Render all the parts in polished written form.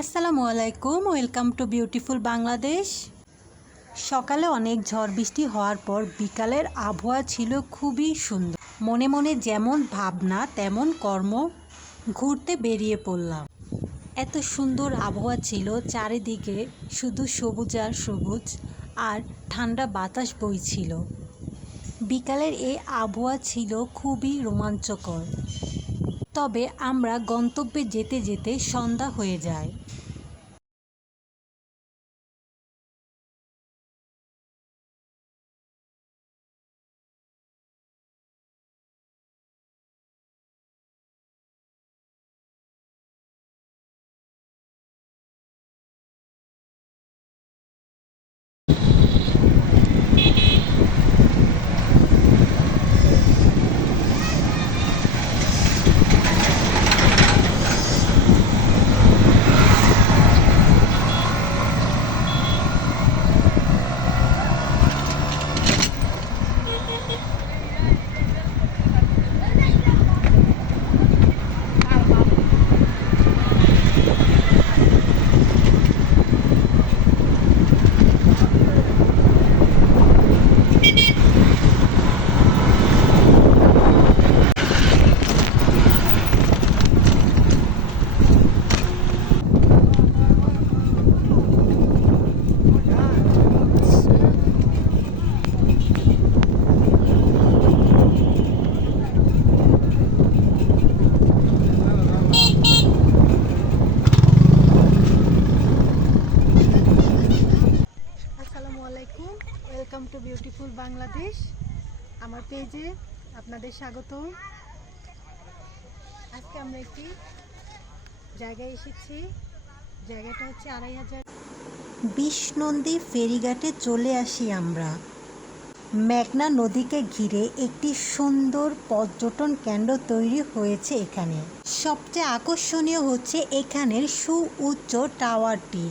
আসসালামু আলাইকুম, welcome to beautiful Bangladesh. সকালে অনেক ঝড় বৃষ্টি হওয়ার পর বিকালের আবহাওয়া ছিল খুবই সুন্দর। মনে মনে যেমন ভাবনা তেমন কর্ম, ঘুরতে বেরিয়ে পড়লাম। এত সুন্দর আবহাওয়া ছিল, চারিদিকে শুধু সবুজ আর সবুজ, আর ঠান্ডা বাতাস বইছিল। বিকালের এই আবহাওয়া ছিল খুবই রোমাঞ্চকর। তবে আমরা গন্তব্যে যেতে যেতে সন্ধ্যা হয়ে যায়। আসসালামু আলাইকুম, ওয়েলকাম টু বিউটিফুল বাংলাদেশ। আমার পেজে আপনাদের স্বাগত। আজকে আমরা একটি জায়গায় এসেছি, জায়গাটা হচ্ছে ২৫০০ বিশনন্দী ফেরিঘাটে চলে আসি আমরা। মেঘনা নদীকে ঘিরে একটি সুন্দর পর্যটন কেন্দ্র তৈরি হয়েছে এখানে। সবচেয়ে আকর্ষণীয় হচ্ছে এখানের সুউচ্চ টাওয়ারটি।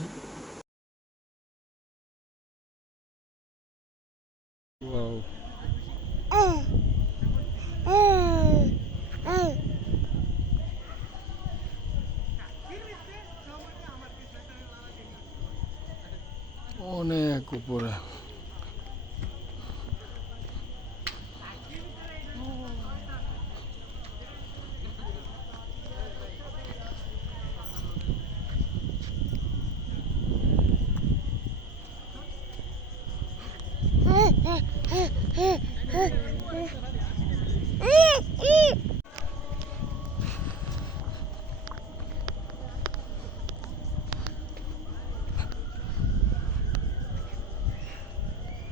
অনেক উপরে।